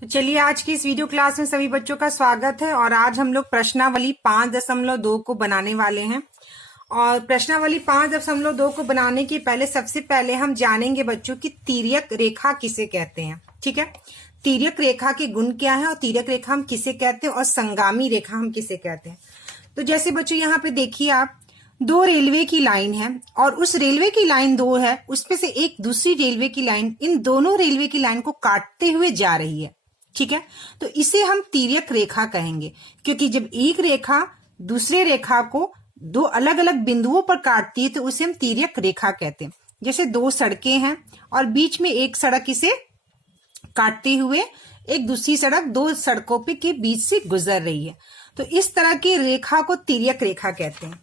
तो चलिए आज की इस वीडियो क्लास में सभी बच्चों का स्वागत है। और आज हम लोग प्रश्नावली 5.2 को बनाने वाले हैं। और प्रश्नावली 5.2 को बनाने के पहले सबसे पहले हम जानेंगे बच्चों की तिर्यक रेखा किसे कहते हैं। ठीक है, तिर्यक रेखा के गुण क्या है और तिर्यक रेखा हम किसे कहते हैं और संगामी रेखा हम किसे कहते हैं। तो जैसे बच्चों यहाँ पे देखिए आप, दो रेलवे की लाइन है और उस रेलवे की लाइन दो है, उसपे से एक दूसरी रेलवे की लाइन इन दोनों रेलवे की लाइन को काटते हुए जा रही है। ठीक है, तो इसे हम तिर्यक रेखा कहेंगे, क्योंकि जब एक रेखा दूसरे रेखा को दो अलग अलग बिंदुओं पर काटती है तो उसे हम तिर्यक रेखा कहते हैं। जैसे दो सड़कें हैं और बीच में एक सड़क इसे काटते हुए एक दूसरी सड़क दो सड़कों पे के बीच से गुजर रही है, तो इस तरह की रेखा को तिर्यक रेखा कहते हैं।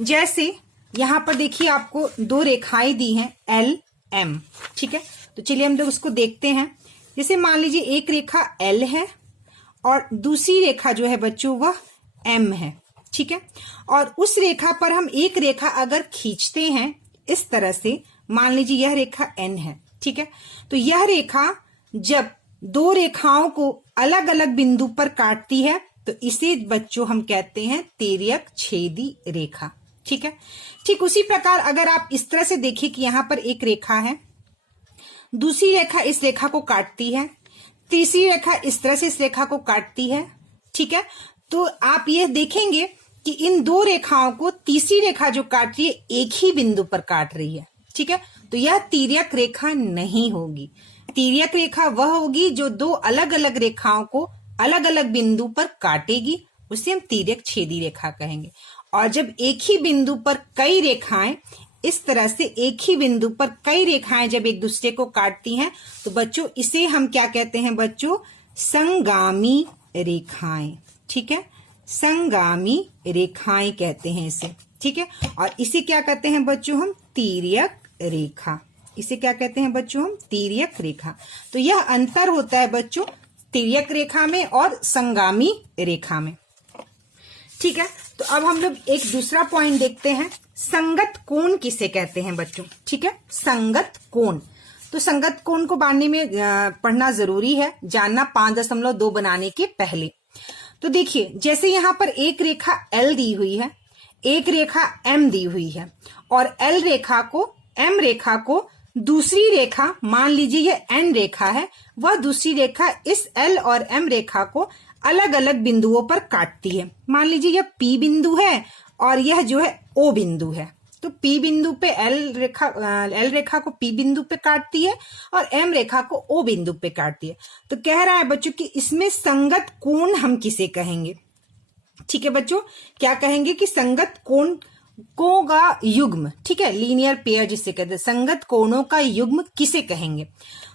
जैसे यहां पर देखिए आपको दो रेखाएं दी हैं एल एम। ठीक है, तो चलिए हम लोग उसको देखते हैं। जैसे मान लीजिए एक रेखा एल है और दूसरी रेखा जो है बच्चों वह एम है। ठीक है, और उस रेखा पर हम एक रेखा अगर खींचते हैं इस तरह से, मान लीजिए यह रेखा एन है। ठीक है, तो यह रेखा जब दो रेखाओं को अलग अलग बिंदु पर काटती है तो इसे बच्चों हम कहते हैं तिर्यक छेदी रेखा। ठीक है, ठीक उसी प्रकार अगर आप इस तरह से देखिए कि यहां पर एक रेखा है, दूसरी रेखा इस रेखा को काटती है, तीसरी रेखा इस तरह से इस रेखा को काटती है। ठीक है, तो आप ये देखेंगे कि इन दो रेखाओं को तीसरी रेखा जो काट रही है एक ही बिंदु पर काट रही है। ठीक है, तो यह तिर्यक रेखा नहीं होगी। तिर्यक रेखा वह होगी जो दो अलग अलग रेखाओं को अलग अलग बिंदु पर काटेगी, उसे हम तिर्यक छेदी रेखा कहेंगे। और जब एक ही बिंदु पर कई रेखाएं इस तरह से एक ही बिंदु पर कई रेखाएं जब एक दूसरे को काटती हैं तो बच्चों इसे हम क्या कहते हैं बच्चों, संगामी रेखाएं। ठीक है, संगामी रेखाएं कहते हैं इसे। ठीक है, और इसे क्या कहते हैं बच्चों हम, तिर्यक रेखा। इसे क्या कहते हैं बच्चों हम, तिर्यक रेखा। तो यह अंतर होता है बच्चों तिर्यक रेखा में और संगामी रेखा में। ठीक है, तो अब हम लोग एक दूसरा पॉइंट देखते हैं, संगत कोण किसे कहते हैं बच्चों। ठीक है, संगत कोण। तो संगत कोण को बांधने में पढ़ना जरूरी है, जानना 5.2 बनाने के पहले। तो देखिए जैसे यहां पर एक रेखा एल दी हुई है, एक रेखा एम दी हुई है और एल रेखा को एम रेखा को दूसरी रेखा, मान लीजिए यह एन रेखा है, वह दूसरी रेखा इस एल और एम रेखा को अलग अलग बिंदुओं पर काटती है। मान लीजिए यह पी बिंदु है और यह जो है ओ बिंदु है, तो पी बिंदु पे एल रेखा को पी बिंदु पे काटती है और एम रेखा को ओ बिंदु पे काटती है। तो कह रहा है बच्चों कि इसमें संगत कोण हम किसे कहेंगे। ठीक है बच्चों, क्या कहेंगे कि संगत कोण को का युग्म। ठीक है, लीनियर पेयर जिसे कहते हैं, संगत कोणों का युग्म किसे कहेंगे।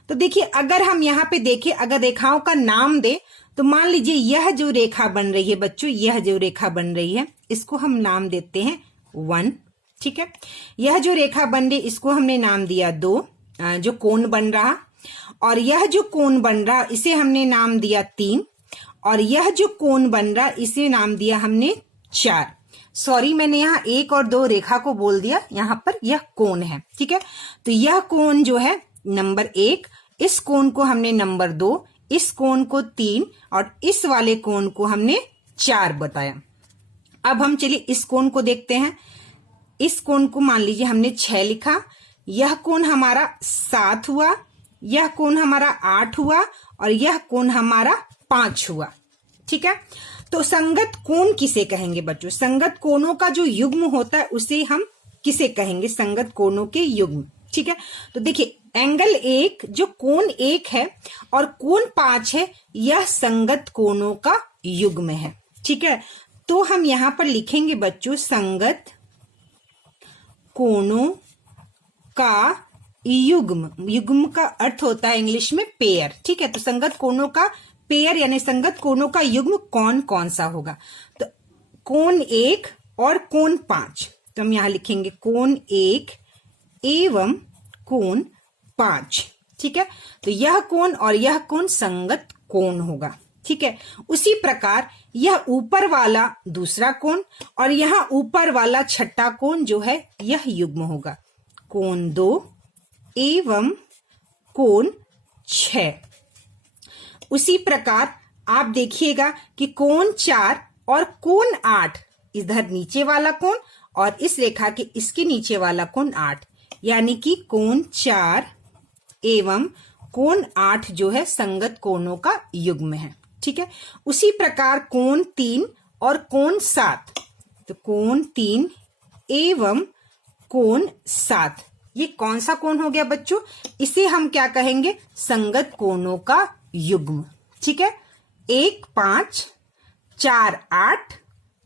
तो देखिए अगर हम यहाँ पे देखें, अगर रेखाओं का नाम दे तो मान लीजिए यह जो रेखा बन रही है बच्चों, यह जो रेखा बन रही है इसको हम नाम देते हैं 1। ठीक है, यह जो रेखा बन रही इसको हमने नाम दिया 2, जो कोण बन रहा, और यह जो कोण बन रहा इसे हमने नाम दिया 3, और यह जो कोण बन रहा इसे नाम दिया हमने 4। सॉरी, मैंने यहाँ 1 और 2 रेखा को बोल दिया, यहाँ पर यह कोण है। ठीक है, तो यह कोण जो है नंबर 1, इस कोण को हमने नंबर 2, इस कोण को 3 और इस वाले कोण को हमने 4 बताया। अब हम चलिए इस कोण को देखते हैं। इस कोण को मान लीजिए हमने 6 लिखा, यह कोण हमारा 7 हुआ, यह कोण हमारा 8 हुआ और यह कोण हमारा 5 हुआ। ठीक है, तो संगत कोण किसे कहेंगे बच्चों, संगत कोणों का जो युग्म होता है उसे हम किसे कहेंगे, संगत कोणों के युग्म। ठीक है, तो देखिए एंगल 1 जो कोण 1 है और कोण 5 है, यह संगत कोणों का युग्म है। ठीक है, तो हम यहां पर लिखेंगे बच्चों संगत कोणों का युग्म। युग्म का अर्थ होता है इंग्लिश में पेयर। ठीक है, तो संगत कोणों का पेयर यानी संगत कोणों का युग्म कौन कौन सा होगा, तो कोण 1 और कोण 5। तो हम यहां लिखेंगे कोण 1 एवं कोण 5। ठीक है, तो यह कोण और यह कोण संगत कोण होगा। ठीक है, उसी प्रकार यह ऊपर वाला दूसरा कोण और यहाँ ऊपर वाला छठा कोण जो है यह युग्म होगा, कोण 2 एवं कोण 6। उसी प्रकार आप देखिएगा कि कोण 4 और कोण 8, इधर नीचे वाला कोण और इस रेखा के इसके नीचे वाला कोण 8, यानी कि कोण 4 एवं कोण 8 जो है संगत कोणों का युग्म है। ठीक है, उसी प्रकार कोण 3 और कोण 7, तो कोण 3 एवं कोण 7 ये कौन सा कोण हो गया बच्चों? इसे हम क्या कहेंगे? संगत कोणों का युग्म। ठीक है, 1 5 4 8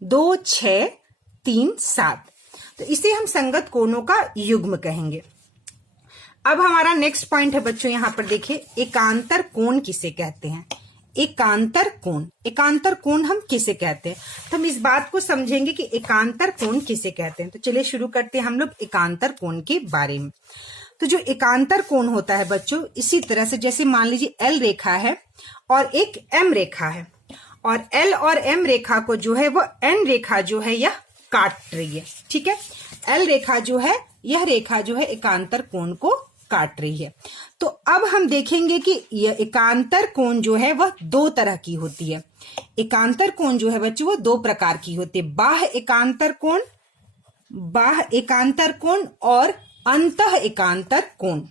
2 6 3 7, तो इसे हम संगत कोणों का युग्म कहेंगे। अब हमारा नेक्स्ट पॉइंट है बच्चों, यहां पर देखिए, एकांतर कोण किसे कहते हैं? एकांतर कोण, एकांतर कोण हम किसे कहते हैं? तो हम इस बात को समझेंगे कि एकांतर कोण किसे कहते हैं। तो चलिए शुरू करते हैं हम लोग एकांतर कोण के बारे में। तो जो एकांतर कोण होता है बच्चों, इसी तरह से जैसे मान लीजिए एल रेखा है और एक एम रेखा है, और एल और एम रेखा को जो है वो एन रेखा जो है यह काट रही है। ठीक है, एल रेखा जो है, यह रेखा जो है एकांतर कोण को काट रही है। तो अब हम देखेंगे कि यह एकांतर कोण जो है वह दो तरह की होती है। एकांतर कोण जो है बच्चों वो दो प्रकार की होती है, बाह्य एकांतर कोण, बाह्य एकांतर कोण और अंतः एकांतर कोण।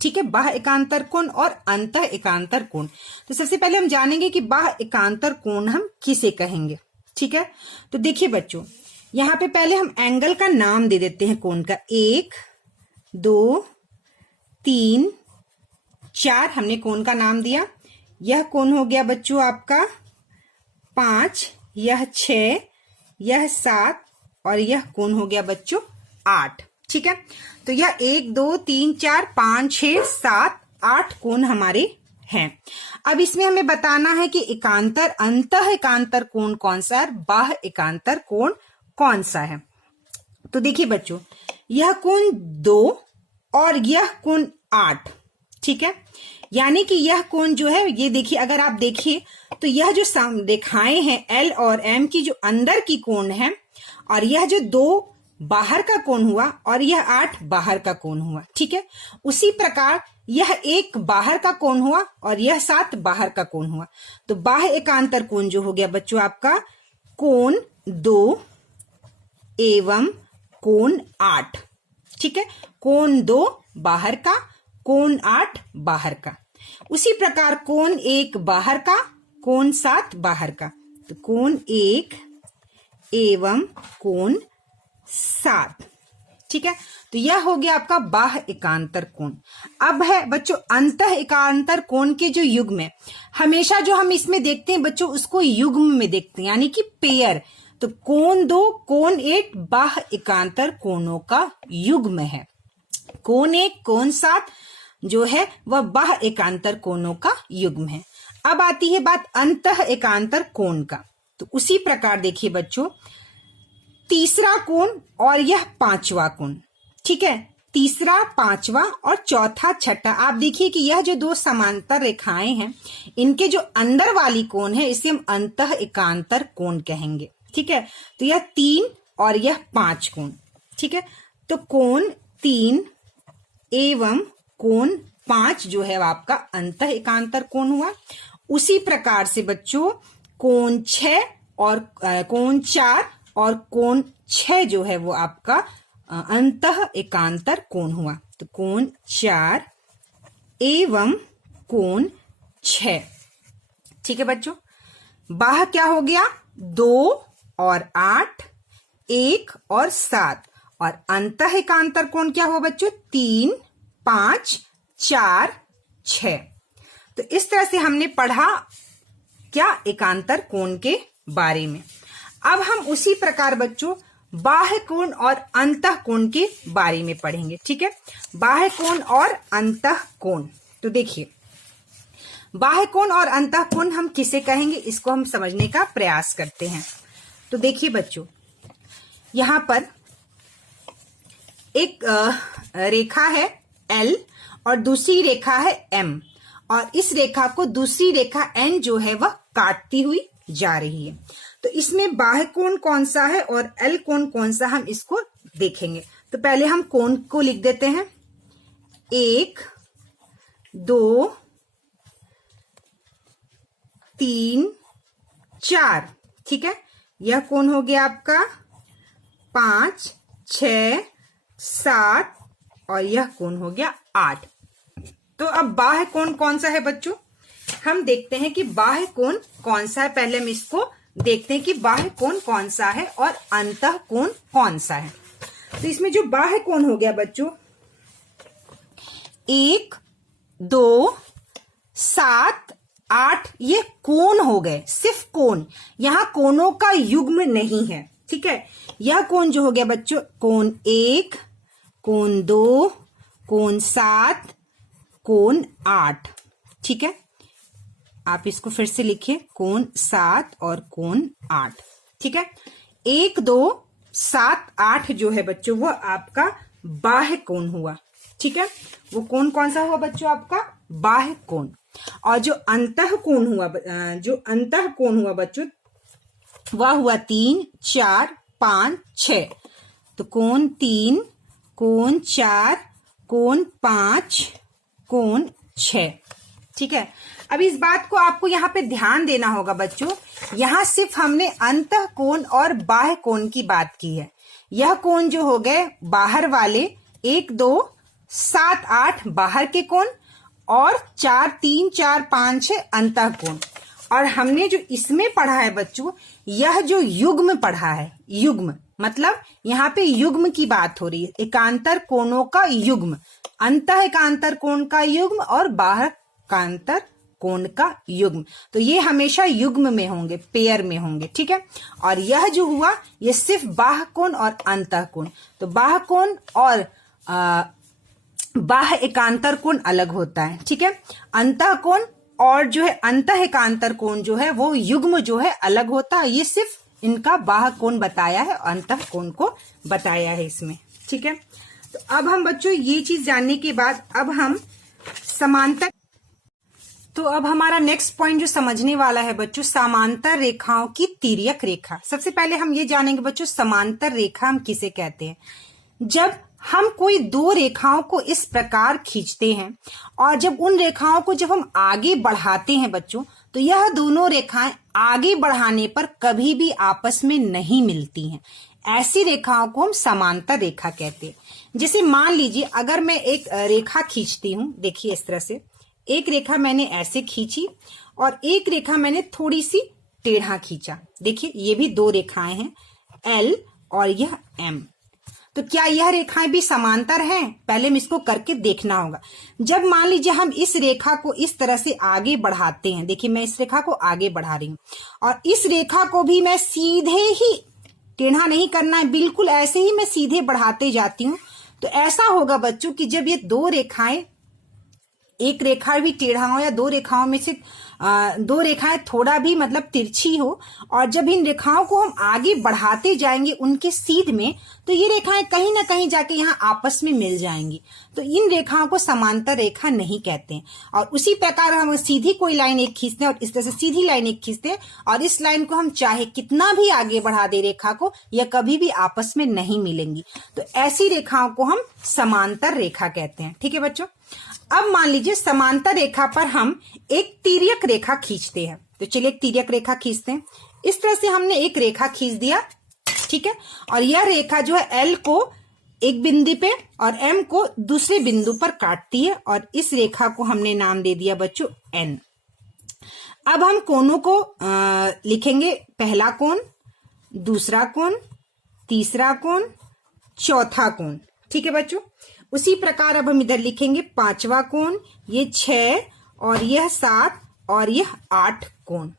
ठीक है, बाह्य एकांतर कोण और अंतः एकांतर कोण। तो सबसे पहले हम जानेंगे कि बाह्य एकांतर कोण हम किसे कहेंगे। ठीक है, तो देखिए बच्चों, यहां पे पहले हम एंगल का नाम दे देते हैं कोण का। 1 2 3 4 हमने कोण का नाम दिया। यह कोण हो गया बच्चों आपका 5, यह 6, यह 7 और यह कोण हो गया बच्चों 8। ठीक है, तो यह 1 2 3 4 5 6 7 8 कोण हमारे हैं। अब इसमें हमें बताना है कि एकांतर अंतः एकांतर कोण कौन सा है, बाह्य एकांतर कोण कौन सा है। तो देखिए बच्चों, यह कोण 2 और यह कोण 8। ठीक है, यानी कि यह कोण जो है, ये देखिए, अगर आप देखिए तो यह जो रेखाएं हैं एल और एम की, जो अंदर की कोण है, और यह जो 2 बाहर का कोण हुआ और यह 8 बाहर का कोण हुआ। ठीक है, उसी प्रकार यह 1 बाहर का कोण हुआ और यह 7 बाहर का कोण हुआ। तो बाह्य एकांतर कोण जो हो गया बच्चों आपका कोण 2 एवं कोण 8। ठीक है, कोण 2 बाहर का, कोण 8 बाहर का। उसी प्रकार कोण 1 बाहर का, कोण 7 बाहर का। तो कोण 1 एवं कोण 7। ठीक है, तो यह हो गया आपका बाह्य एकांतर कोण। अब है बच्चों अंतः एकांतर कोण के जो युग्म है, हमेशा जो हम इसमें देखते हैं बच्चों उसको युग्म में देखते हैं, यानी कि पेयर। तो कोण 2 कोण 1 बाह्य एकांतर कोणों का युग्म है। कोण 1 कोण 7 जो है वह बाह्य एकांतर कोणों का युग्म है। अब आती है बात अंतः एकांतर कोण का। तो उसी प्रकार देखिए बच्चों, तीसरा कोण और यह 5वां कोण। ठीक है, तीसरा 5वां और चौथा 6ठा। आप देखिए कि यह जो 2 समांतर रेखाएं हैं, इनके जो अंदर वाली कोण है इसे हम अंतः एकांतर कोण कहेंगे। ठीक है, तो यह 3 और यह 5 कोण। ठीक है, तो कोण 3 एवं कोण 5 जो है आपका अंतः एकांतर कोण हुआ। उसी प्रकार से बच्चों कोण 6 और कोण 4 और कोण 6 जो है वो आपका अंतः एकांतर कोण हुआ। तो कोण 4 एवं कोण 6। ठीक है बच्चों, बाह्य क्या हो गया 2 और 8, 1 और 7, और अंतः एकांतर कोण क्या हुआ बच्चों 3 5 4 6। तो इस तरह से हमने पढ़ा क्या एकांतर कोण के बारे में। अब हम उसी प्रकार बच्चों बाह्य कोण और अंतः कोण के बारे में पढ़ेंगे। ठीक है, बाह्य कोण और अंतः कोण। तो देखिए, बाह्य कोण और अंतः कोण हम किसे कहेंगे, इसको हम समझने का प्रयास करते हैं। तो देखिए बच्चों, यहां पर एक रेखा है L और दूसरी रेखा है M, और इस रेखा को दूसरी रेखा N जो है वह काटती हुई जा रही है। तो इसमें बाह्य कोण कौन सा है और L कोण कौन सा, हम इसको देखेंगे। तो पहले हम कोण को लिख देते हैं, 1 2 3 4, ठीक है। यह कोण हो गया आपका 5 6 7 और यह कोण हो गया 8। तो अब बाह्य कोण कौन सा है बच्चों, हम देखते हैं कि बाह्य कोण कौन सा है। पहले हम इसको देखते हैं कि बाह्य कोण कौन सा है और अंतः कोण कौन सा है। तो इसमें जो बाह्य कोण हो गया बच्चों 1 2 7 8, ये कोण हो गए, सिर्फ कोण, यहां कोणों का युग्म नहीं है, ठीक है। यह कोण जो हो गया बच्चों कोण 1 कोण 2 कोण 7 कोण 8, ठीक है। आप इसको फिर से लिखिए, कोण 7 और कोण 8, ठीक है। 1 2 7 8 जो है बच्चों वो आपका बाह्य कोण हुआ, ठीक है। वो कोण कौन सा हुआ बच्चों आपका बाह्य कोण। और जो अंतः कोण हुआ बच्चों वह हुआ 3 4 5 6। तो कोण 3 कोण 4 कोण 5 कोण 6, ठीक है। अब इस बात को आपको यहाँ पे ध्यान देना होगा बच्चों, यहाँ सिर्फ हमने अंतः कोण और बाह्य कोण की बात की है। यह कोण जो हो गए बाहर वाले 1 2 7 8 बाहर के कोण और 4 3 4 5 6 अंतः कोण। और हमने जो इसमें पढ़ा है बच्चों यह जो युग्म पढ़ा है, युग्म मतलब यहाँ पे युग्म की बात हो रही है, एकांतर कोणों का युग्म, अंतः एकांतर कोण का युग्म और बाह्य एकांतर कोण का युग्म। तो ये हमेशा युग्म में होंगे, पेयर में होंगे, ठीक है। और यह जो हुआ ये सिर्फ बाह्य कोण और अंतः कोण। तो बाह्य कोण और बाह्य एकांतर कोण अलग होता है, ठीक है। अंतः कोण और जो है अंतः एकांतर कोण जो है वो युग्म जो है अलग होता है। ये सिर्फ इनका बाह्य कोण बताया है, अंतः कोण को बताया है इसमें, ठीक है। तो अब हम बच्चों ये चीज जानने के बाद अब हम समांतर, तो अब हमारा नेक्स्ट पॉइंट जो समझने वाला है बच्चों समांतर रेखाओं की तिर्यक रेखा। सबसे पहले हम ये जानेंगे बच्चों समांतर रेखा हम किसे कहते हैं। जब हम कोई दो रेखाओं को इस प्रकार खींचते हैं और जब उन रेखाओं को जब हम आगे बढ़ाते हैं बच्चों तो यह दोनों रेखाएं आगे बढ़ाने पर कभी भी आपस में नहीं मिलती हैं। ऐसी रेखाओं को हम समांतर रेखा कहते हैं। जैसे मान लीजिए अगर मैं एक रेखा खींचती हूं, देखिए इस तरह से एक रेखा मैंने ऐसे खींची और एक रेखा मैंने थोड़ी सी टेढ़ा खींचा। देखिए ये भी दो रेखाएं हैं L और यह M। तो क्या यह रेखाएं भी समांतर हैं? पहले हम इसको करके देखना होगा। जब मान लीजिए हम इस रेखा को इस तरह से आगे बढ़ाते हैं, देखिए मैं इस रेखा को आगे बढ़ा रही हूं और इस रेखा को भी मैं सीधे ही, टेढ़ा नहीं करना है, बिल्कुल ऐसे ही मैं सीधे बढ़ाते जाती हूं। तो ऐसा होगा बच्चों कि जब ये दो रेखाएं, एक रेखा भी टेढ़ा हो या दो रेखाओं में से दो रेखाएं थोड़ा भी मतलब तिरछी हो और जब इन रेखाओं को हम आगे बढ़ाते जाएंगे उनके सीध में तो ये रेखाएं कहीं ना कहीं जाके यहाँ आपस में मिल जाएंगी। तो इन रेखाओं को समांतर रेखा नहीं कहते हैं। और उसी प्रकार हम सीधी कोई लाइन एक खींचते हैं और इस तरह से सीधी लाइन एक खींचते हैं और इस लाइन को हम चाहे कितना भी आगे बढ़ा दे रेखा को, यह कभी भी आपस में नहीं मिलेंगी। तो ऐसी रेखाओं को हम समांतर रेखा कहते हैं, ठीक है बच्चों। अब मान लीजिए समांतर रेखा पर हम एक तिर्यक रेखा खींचते हैं। तो चलिए एक तिर्यक रेखा खींचते हैं। इस तरह से हमने एक रेखा खींच दिया, ठीक है। और यह रेखा जो है L को एक बिंदु पे और M को दूसरे बिंदु पर काटती है और इस रेखा को हमने नाम दे दिया बच्चों N। अब हम कोणों को लिखेंगे, पहला कोण, दूसरा कोण, तीसरा कोण, चौथा कोण, ठीक है बच्चों। उसी प्रकार अब हम इधर लिखेंगे पांचवा कोण, ये 6 और यह 7 और यह 8 कोण।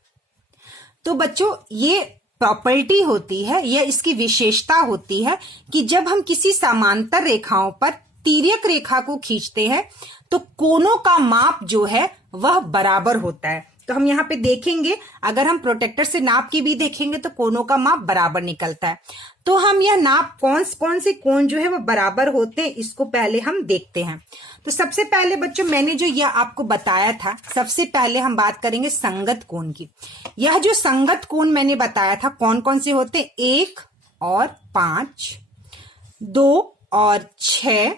तो बच्चों ये प्रॉपर्टी होती है, यह इसकी विशेषता होती है कि जब हम किसी समांतर रेखाओं पर तिर्यक रेखा को खींचते हैं तो कोणों का माप जो है वह बराबर होता है। तो हम यहाँ पे देखेंगे, अगर हम प्रोटेक्टर से नाप के भी देखेंगे तो कोणों का माप बराबर निकलता है। तो हम यह नाप कौन से कोण जो है वो बराबर होते हैं इसको पहले हम देखते हैं। तो सबसे पहले बच्चों मैंने जो यह आपको बताया था, सबसे पहले हम बात करेंगे संगत कोण की। यह जो संगत कोण मैंने बताया था कौन कौन से होते हैं, 1 और 5, 2 और 6,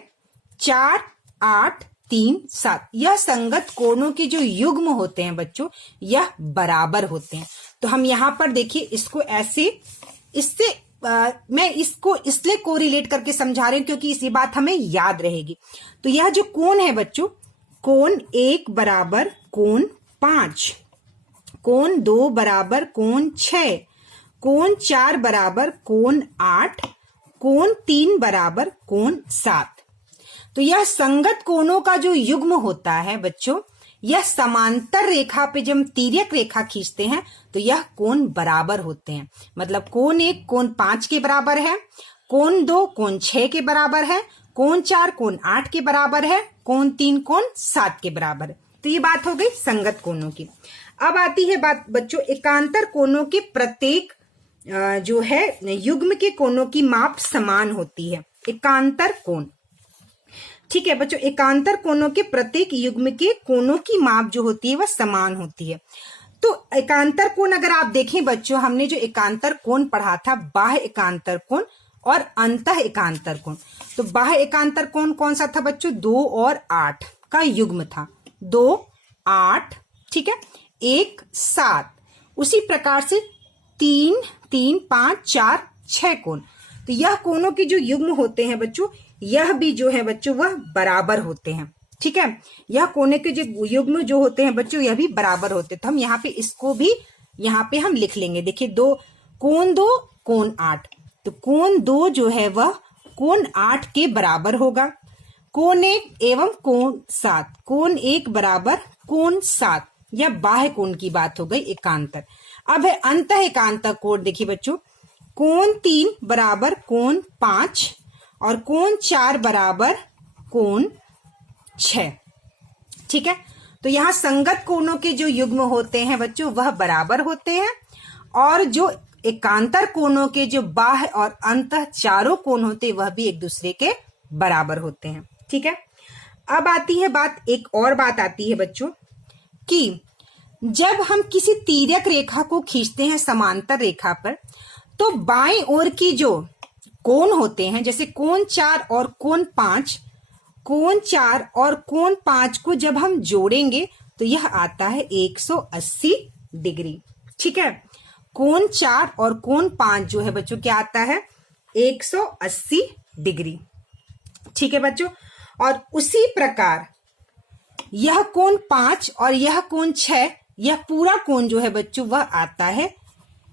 4, 8, 3 7। यह संगत कोणों के जो युग्म होते हैं बच्चों, यह बराबर होते हैं। तो हम यहाँ पर देखिए इसको ऐसे, इससे मैं इसको इसलिए कोरिलेट करके समझा रही हूं क्योंकि इसी बात हमें याद रहेगी। तो यह जो कोण है बच्चों, कोण 1 बराबर कोण 5, कोण 2 बराबर कोण 6, कोण 4 बराबर कोण 8, कोण 3 बराबर कोण 7। तो यह संगत कोणों का जो युग्म होता है बच्चों, यह समांतर रेखा पे जब हम तिर्यक रेखा खींचते हैं तो यह कोण बराबर होते हैं। मतलब कोण 1 कोण 5 के बराबर है, कोण 2 कोण 6 के बराबर है, कोण 4 कोण 8 के बराबर है, कोण 3 कोण 7 के बराबर है। तो ये बात हो गई संगत कोणों की। अब आती है बात बच्चों एकांतर कोणों के प्रत्येक जो है युग्म के कोणों की माप समान होती है। एकांतर कोण, ठीक है बच्चों, एकांतर कोणों के प्रत्येक युग्म के कोणों की माप जो होती है वह समान होती है। तो एकांतर कोण अगर आप देखें बच्चों, हमने जो एकांतर कोण पढ़ा था, बाह्य एकांतर कोण और अंतः एकांतर कोण। तो बाह्य एकांतर कोण कौन सा था बच्चों? 2 और 8 का युग्म था। 2 8, ठीक है, 1 7। उसी प्रकार से 3 3 5 4 6 कोण। तो यह कोणों के जो युग्म होते हैं बच्चों, यह भी जो है बच्चों वह बराबर होते हैं। ठीक है, यह कोने के जो युग्म जो होते हैं बच्चों, यह भी बराबर होते हैं। तो हम यहाँ पे इसको भी यहाँ पे हम लिख लेंगे। देखिए 2 कोण 2 कोण 8, तो कोण 2 जो है वह कोण 8 के बराबर होगा। कोण 1 एवं कोण 7, कोण 1 बराबर कोण 7, यह बाह्य कोण की बात हो गई एकांतर। अब है अंतः एकांतर कोण। देखिए बच्चों, कोण 3 बराबर कोण 5 और कोण 4 बराबर कोण 6। ठीक है, तो यहां संगत कोणों के जो युग्म होते हैं बच्चों वह बराबर होते हैं, और जो एकांतर कोणों के जो बाह्य और अंतः चारों कोण होते हैं वह भी एक दूसरे के बराबर होते हैं। ठीक है, अब आती है बात, एक और बात आती है बच्चों कि जब हम किसी तिर्यक रेखा को खींचते हैं समांतर रेखा पर, तो बाएं ओर की जो कोण होते हैं, जैसे कोण 4 और कोण 5, कोण 4 और कोण 5 को जब हम जोड़ेंगे तो यह आता है 180 डिग्री। ठीक है, कोण 4 और कोण 5 जो है बच्चों क्या आता है? 180 डिग्री। ठीक है बच्चों, और उसी प्रकार यह कोण 5 और यह कोण 6, यह पूरा कोण जो है बच्चों वह आता है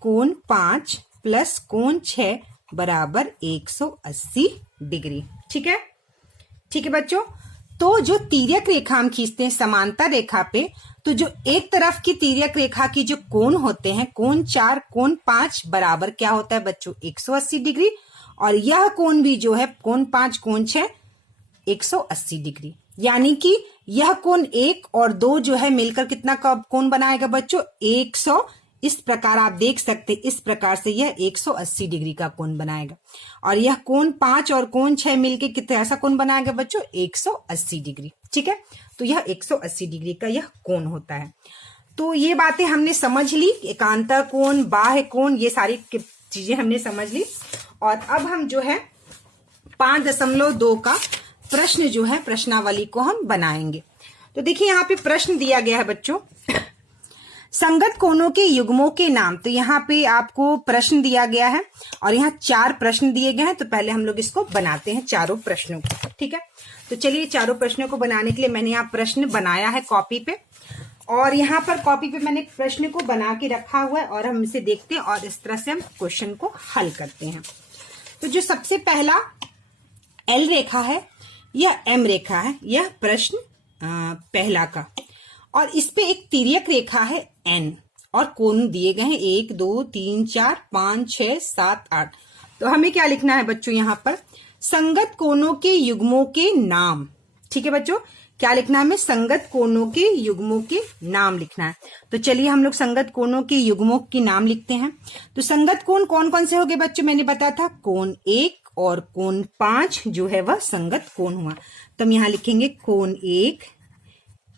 कोण 5 प्लस कोण 6 बराबर 180 डिग्री। ठीक है, ठीक है बच्चों, तो जो तिर्यक रेखा हम खींचते हैं समांतर रेखा पे, तो जो एक तरफ की तिर्यक रेखा की जो कोण होते हैं, कोण 4 कोण 5 बराबर क्या होता है बच्चों? 180 डिग्री, और यह कोण भी जो है कोण 5 कोण 6 180 डिग्री। यानी कि यह कोण 1 और 2 जो है मिलकर कितना का कोण बनाएगा बच्चों? 100। इस प्रकार आप देख सकते, इस प्रकार से यह 180 डिग्री का कोण बनाएगा, और यह कोण 5 और कोण 6 मिलकर कितना ऐसा कोण बनाएगा बच्चों? 180 डिग्री। ठीक है, तो यह 180 डिग्री का यह कोण होता है। तो ये बातें हमने समझ ली, एकांतर कोण, बाह्य कोण, ये सारी चीजें हमने समझ ली। और अब हम जो है 5.2 का प्रश्न जो है प्रश्नावली को हम बनाएंगे। तो देखिए यहाँ पे प्रश्न दिया गया है बच्चों, संगत कोणों के युग्मों के नाम। तो यहाँ पे आपको प्रश्न दिया गया है और यहाँ 4 प्रश्न दिए गए हैं। तो पहले हम लोग इसको बनाते हैं चारों प्रश्नों को। ठीक है, तो चलिए चारों प्रश्नों को बनाने के लिए मैंने यहाँ प्रश्न बनाया है कॉपी पे, और यहाँ पर कॉपी पे मैंने प्रश्न को बना के रखा हुआ है, और हम इसे देखते हैं और इस तरह से हम क्वेश्चन को हल करते हैं। तो जो सबसे पहला एल रेखा है, यह एम रेखा है, यह प्रश्न पहला का, और इस पे एक तिर्यक रेखा है एन, और कोण दिए गए हैं 1 2 3 4 5 6 7 8। तो हमें क्या लिखना है बच्चों? यहाँ पर संगत कोणों के युग्मों के नाम। ठीक है बच्चों, क्या लिखना है हमें? संगत कोणों के युग्मों के नाम लिखना है। तो चलिए हम लोग संगत कोणों के युग्मों के नाम लिखते हैं। तो संगत कोण कौन कौन से हो गए बच्चों? मैंने बताया था कोण 1 और कोण 5 जो है वह संगत कोण हुआ। तो हम यहाँ लिखेंगे कोण 1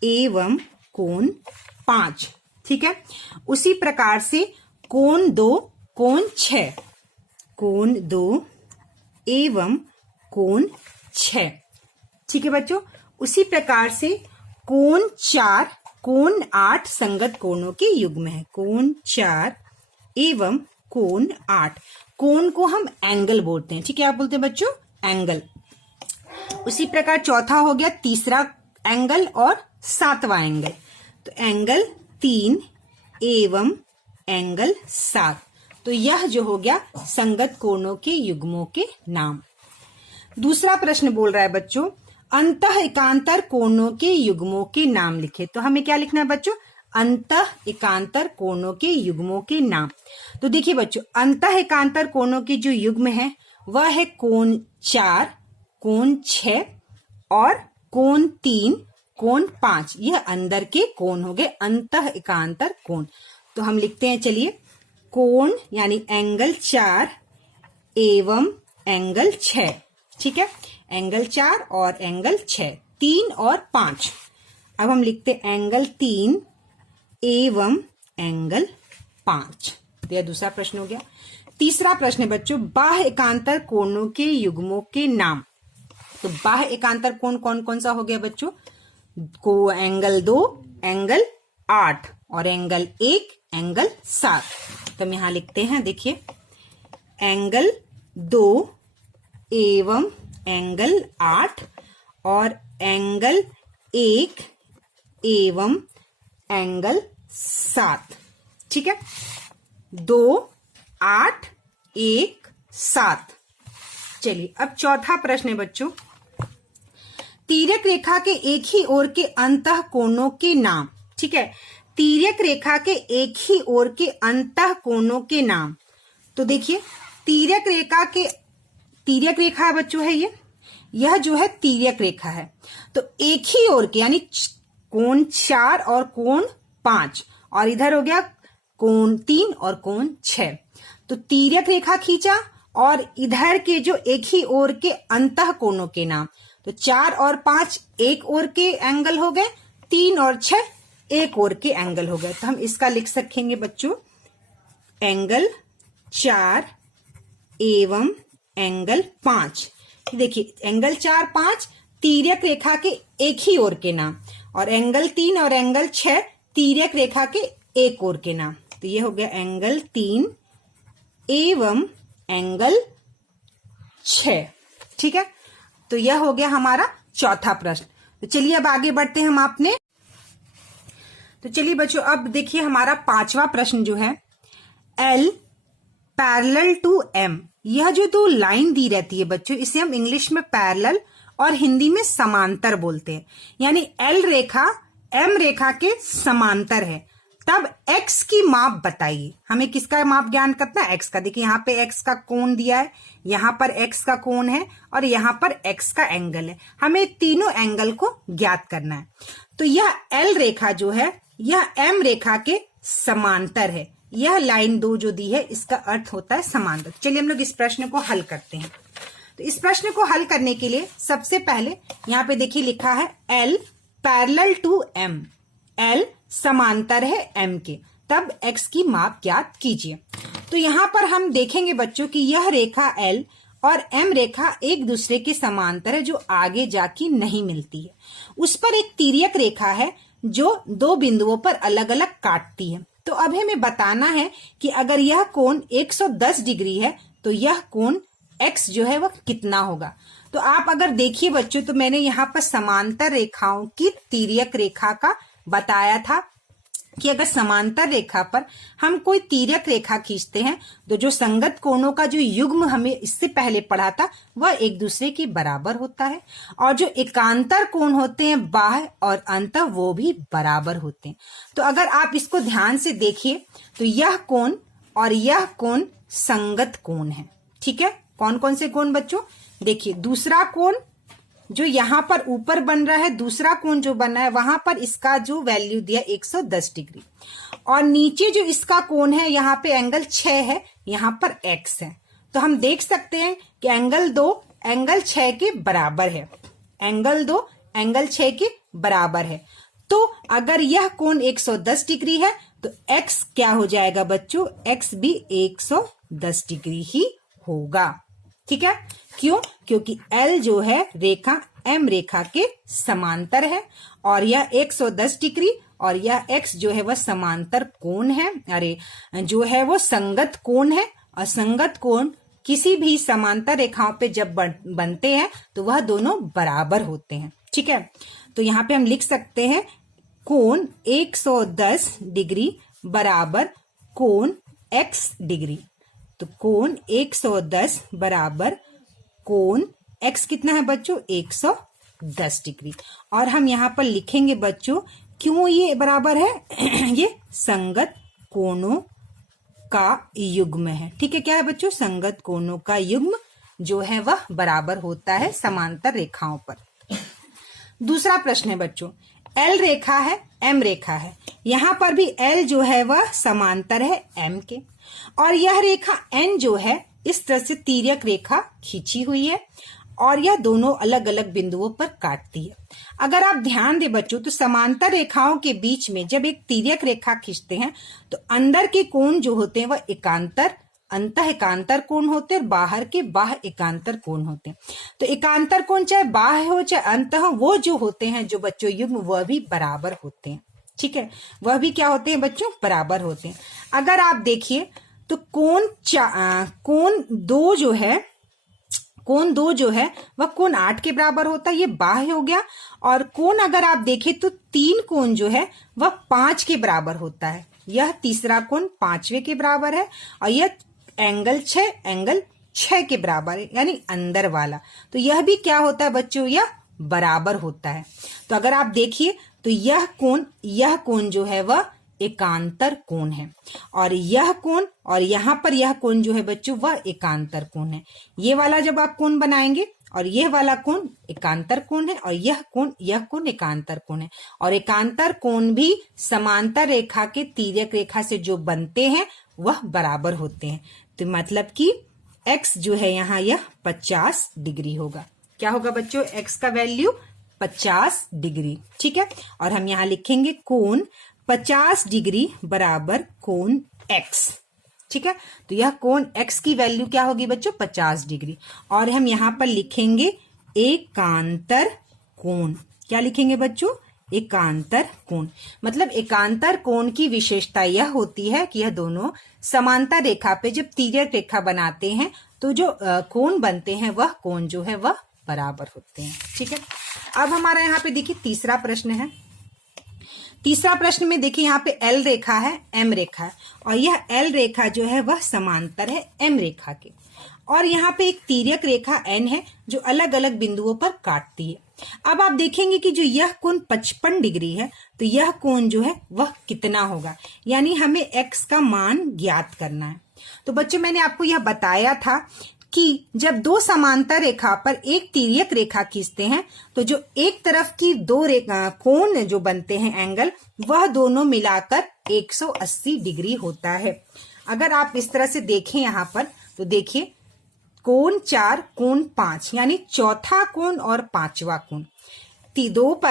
एवं कोण 5। ठीक है, उसी प्रकार से कोण 2 कोण 6, कोण 2 एवं कोण 6। ठीक है बच्चों, उसी प्रकार से कोण 4 कोण 8 संगत कोणों के युग्म है। कोण 4 एवं कोण 8। कोण को हम एंगल बोलते हैं, ठीक है, आप बोलते हैं बच्चों एंगल। उसी प्रकार चौथा हो गया तीसरा एंगल और सातवां एंगल। तो एंगल 3 एवं एंगल 7। तो यह जो हो गया संगत कोणों के युग्मों के नाम। दूसरा प्रश्न बोल रहा है बच्चों अंतः एकांतर कोणों के युग्मों के नाम लिखे। तो हमें क्या लिखना है बच्चों? अंतः एकांतर कोणों के युग्मों के नाम। तो देखिए बच्चों अंतः एकांतर कोणों के जो युग्म है वह है कोण 4 कोण 6 और कोण 3 कोण 5। यह अंदर के कोण हो गए अंतः एकांतर कोण। तो हम लिखते हैं चलिए कोण यानी एंगल 4 एवं एंगल 6, ठीक है, एंगल 4 और एंगल 6, 3 और 5। अब हम लिखते हैं एंगल 3 एवं एंगल 5। तो यह दूसरा प्रश्न हो गया। तीसरा प्रश्न है बच्चों बाह्य एकांतर कोणों के युग्मों के नाम। तो बाह्य एकांतर कोण कौन कौन सा हो गया बच्चों? को एंगल 2 एंगल 8 और एंगल 1 एंगल 7। तो हम यहां लिखते हैं देखिए एंगल 2 एवं एंगल 8 और एंगल 1 एवं एंगल 7, ठीक है, 2 8 1 7। चलिए अब चौथा प्रश्न है बच्चों तिर्यक रेखा के एक ही ओर के अंतः कोणों के नाम, ठीक है, तिर्यक रेखा के एक ही ओर के अंतः कोणों के नाम। तो देखिए तिर्यक रेखा है बच्चों है यह जो है तिर्यक रेखा है। तो एक ही ओर के यानी कोण 4 और कोण 5 और इधर हो गया कोण 3 और कोण 6। तो तिर्यक रेखा खींचा और इधर के जो एक ही ओर के अंतः कोणों के नाम। तो 4 और 5 एक ओर के एंगल हो गए, 3 और 6 एक ओर के एंगल हो गए। तो हम इसका लिख सकेंगे बच्चों एंगल 4 एवं एंगल 5। देखिए एंगल 4 5 तिर्यक रेखा के एक ही ओर के नाम और एंगल 3 और एंगल 6 तिर्यक रेखा के एक ओर के नाम। तो ये हो गया एंगल 3 एवं एंगल 6, ठीक है। तो यह हो गया हमारा चौथा प्रश्न। तो चलिए अब आगे बढ़ते हैं हम आपने। तो चलिए बच्चों अब देखिए हमारा पांचवा प्रश्न जो है L पैरेलल टू M। यह जो दो लाइन दी रहती है बच्चों इसे हम इंग्लिश में पैरेलल और हिंदी में समांतर बोलते हैं। यानी L रेखा M रेखा के समांतर है तब x की माप बताइए। हमें किसका माप ज्ञान करना है? x का। देखिए यहाँ पे x का कोण दिया है, यहाँ पर x का कोण है और यहाँ पर x का एंगल है। हमें तीनों एंगल को ज्ञात करना है। तो यह L रेखा जो है यह M रेखा के समांतर है। यह लाइन 2 जो दी है इसका अर्थ होता है समांतर। चलिए हम लोग इस प्रश्न को हल करते हैं। तो इस प्रश्न को हल करने के लिए सबसे पहले यहाँ पे देखिए लिखा है L parallel to M। L समांतर है M के, तब x की माप ज्ञात कीजिए। तो यहाँ पर हम देखेंगे बच्चों कि यह रेखा L और M रेखा एक दूसरे के समांतर है जो आगे जाके नहीं मिलती है। उस पर एक तिर्यक रेखा है जो 2 बिंदुओं पर अलग अलग काटती है। तो अब हमें बताना है कि अगर यह कोण 110 डिग्री है तो यह कोण x जो है वह कितना होगा। तो आप अगर देखिए बच्चों तो मैंने यहाँ पर समांतर रेखाओं की तिर्यक रेखा का बताया था कि अगर समांतर रेखा पर हम कोई तिर्यक रेखा खींचते हैं तो जो संगत कोणों का जो युग्म हमें इससे पहले पढ़ा था वह एक दूसरे के बराबर होता है और जो एकांतर कोण होते हैं बाह्य और अंतः वो भी बराबर होते हैं। तो अगर आप इसको ध्यान से देखिए तो यह कोण और यह कोण संगत कोण है, ठीक है। कौन कौन से कोण बच्चों? देखिए दूसरा कोण जो यहाँ पर ऊपर बन रहा है, दूसरा कोण जो बन रहा है वहां पर इसका जो वैल्यू दिया 110 डिग्री और नीचे जो इसका कोण है यहाँ पे एंगल 6 है, यहाँ पर x है। तो हम देख सकते हैं कि एंगल 2 एंगल 6 के बराबर है, एंगल 2 एंगल 6 के बराबर है। तो अगर यह कोण 110 डिग्री है तो x क्या हो जाएगा बच्चों? x भी 110 डिग्री ही होगा, ठीक है। क्यों? क्योंकि L जो है रेखा एम रेखा के समांतर है और यह 110 डिग्री और यह x जो है वह समांतर कोण है, अरे जो है वो संगत कोण है। और संगत कोण किसी भी समांतर रेखाओं पे जब बनते हैं तो वह दोनों बराबर होते हैं। ठीक है, तो यहाँ पे हम लिख सकते हैं कोण 110 डिग्री बराबर कोण x डिग्री। तो कोण 110 बराबर कोण x कितना है बच्चों, 110 डिग्री। और हम यहाँ पर लिखेंगे बच्चों क्यों ये बराबर है ये संगत कोणों का युग्म है। ठीक है, क्या है बच्चों, संगत कोणों का युग्म जो है वह बराबर होता है समांतर रेखाओं पर। दूसरा प्रश्न है बच्चों, L रेखा है M रेखा है, यहाँ पर भी L जो है वह समांतर है M के और यह रेखा N जो है इस तरह से तिर्यक रेखा खींची हुई है और यह दोनों अलग अलग बिंदुओं पर काटती है। अगर आप ध्यान दें बच्चों तो समांतर रेखाओं के बीच में जब एक तिर्यक रेखा खींचते हैं तो अंदर के कोण जो होते हैं वह एकांतर अंतः एकांतर कोण होते हैं और बाहर के बाह्य एकांतर कोण होते हैं। तो एकांतर कोण चाहे बाह्य हो चाहे अंतः, वो जो होते हैं जो बच्चों युग्म वह भी बराबर होते हैं। ठीक है, वह भी क्या होते हैं बच्चों, बराबर होते हैं। अगर आप देखिए तो कोण दो जो है वह कोण 8 के बराबर होता है, ये बाह्य हो गया। और कोण अगर आप देखें तो 3 कोण जो है वह 5 के बराबर होता है, यह तीसरा कोण 5वें के बराबर है और यह एंगल 6 के बराबर है, यानी अंदर वाला। तो यह भी क्या होता है बच्चों, यह बराबर होता है। तो अगर आप देखिए तो यह कोण जो है वह एकांतर कोण है और यह कोण और यहाँ पर यह कोण जो है बच्चों वह एकांतर कोण है। ये वाला जब आप कोण बनाएंगे और यह वाला कोण एकांतर कोण है और यह कोण एकांतर कोण है। और एकांतर कोण भी समांतर रेखा के तिर्यक रेखा से जो बनते हैं वह बराबर होते हैं। तो मतलब कि x जो है यहाँ यह 50 डिग्री होगा। क्या होगा बच्चों, x का वैल्यू 50 डिग्री। ठीक है, और हम यहाँ लिखेंगे कोण 50 डिग्री बराबर कोण x। ठीक है, तो यह कोण x की वैल्यू क्या होगी बच्चों, 50 डिग्री। और हम यहाँ पर लिखेंगे एकांतर कोण। क्या लिखेंगे बच्चों, एकांतर कोण। मतलब एकांतर कोण की विशेषता यह होती है कि यह दोनों समांतर रेखा पे जब तिर्यक रेखा बनाते हैं तो जो कोण बनते हैं वह कोण जो है वह बराबर होते हैं। ठीक है, अब हमारा यहाँ पे देखिए तीसरा प्रश्न है। तीसरा प्रश्न में देखिए यहाँ पे L रेखा है M रेखा है और यह L रेखा जो है वह समांतर है M रेखा के और यहाँ पे एक तिर्यक रेखा N है जो अलग अलग बिंदुओं पर काटती है। अब आप देखेंगे कि जो यह कोण 55 डिग्री है तो यह कोण जो है वह कितना होगा, यानी हमें x का मान ज्ञात करना है। तो बच्चों मैंने आपको यह बताया था कि जब दो समांतर रेखा पर एक तिर्यक रेखा खींचते हैं तो जो एक तरफ की दो कोण जो बनते हैं एंगल वह दोनों मिलाकर 180 डिग्री होता है। अगर आप इस तरह से देखें यहाँ पर तो देखिए कोण 4 कोण 5 यानी चौथा कोण और पांचवा कोण, दो